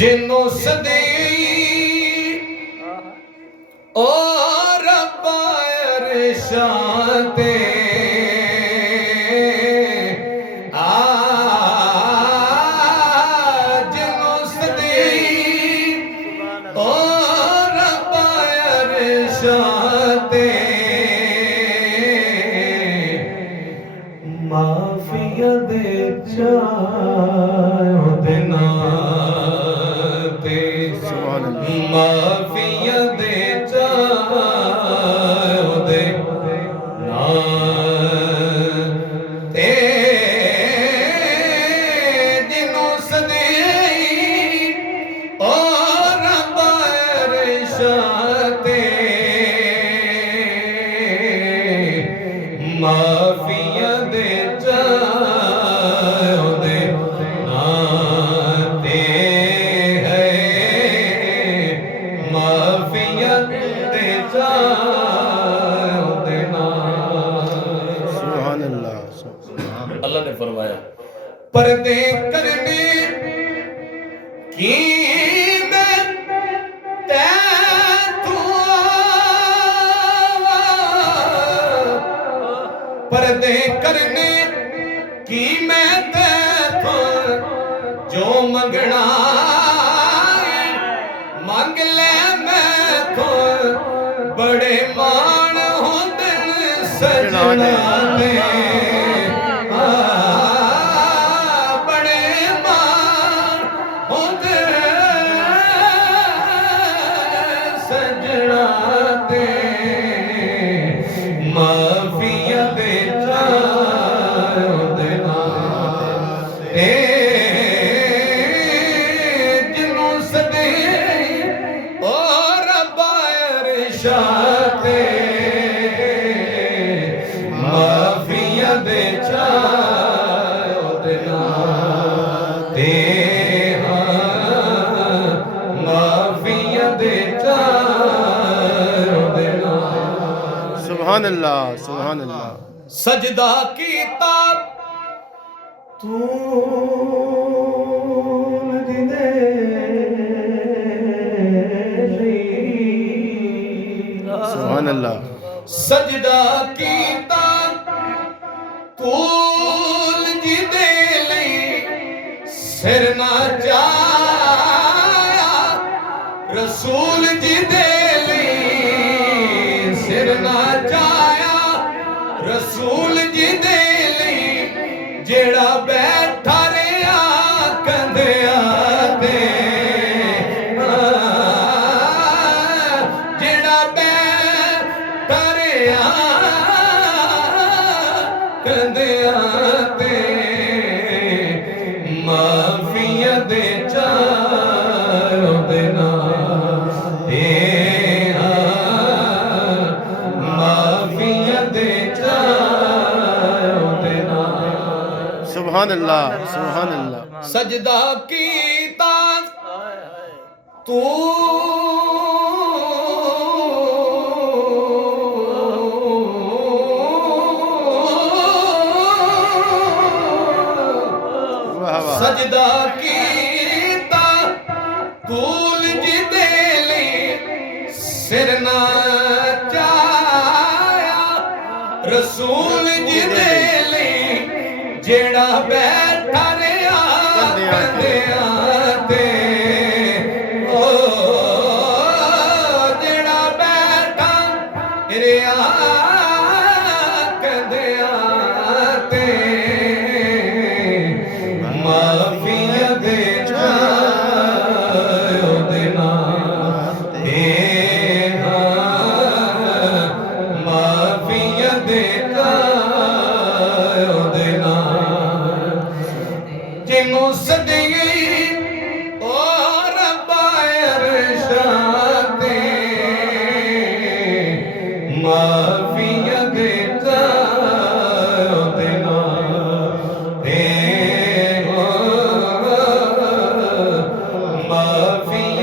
जिन्हों सदी ओ रब्बा अरशाते जिन्हों सदी ओ रब्बा अरशाते माफिया दे चाओ देना माफिया दे चाओ दे ना ते जिन्हों सदे ओ रब्बा अरशाते माफिया दे चाओ दे ना ते अल्लाह ने फरमाया पर्दे करने की मैं पर्दे करने की मैं जो मंगना मंग ले मैं तो बड़े मान होते सजना दे बड़े मान होते सजना दे माफिया दे चाओ देना माफिया दे चाओ देना ते माफिया दे चाओ देना। सुभान अल्लाह सुभान अल्लाह। सजदा कीता तू सुभान अल्लाह। सजदा कीता तूल जी दे लई सिर ना चाया रसूल जी दे लई सिर ना चाया रसूल जी दे लई जेड़ा बैठा रहा कंधिया ते माफिया दे चाओ देना माफिया दे चाओ देना। सुभान अल्लाह सुभान अल्लाह। सजदा कीता तू सजदा कीता तूल जी दे लई सिर ना चाया रसूल जी दे लई जेड़ा बैठा रहा कंधिया ते ओ जेड़ा बैठा रहा कंधिया ते माफिया दे सदगी ओ रब्बा अरशाते माफिया देता देना हे हो माफिया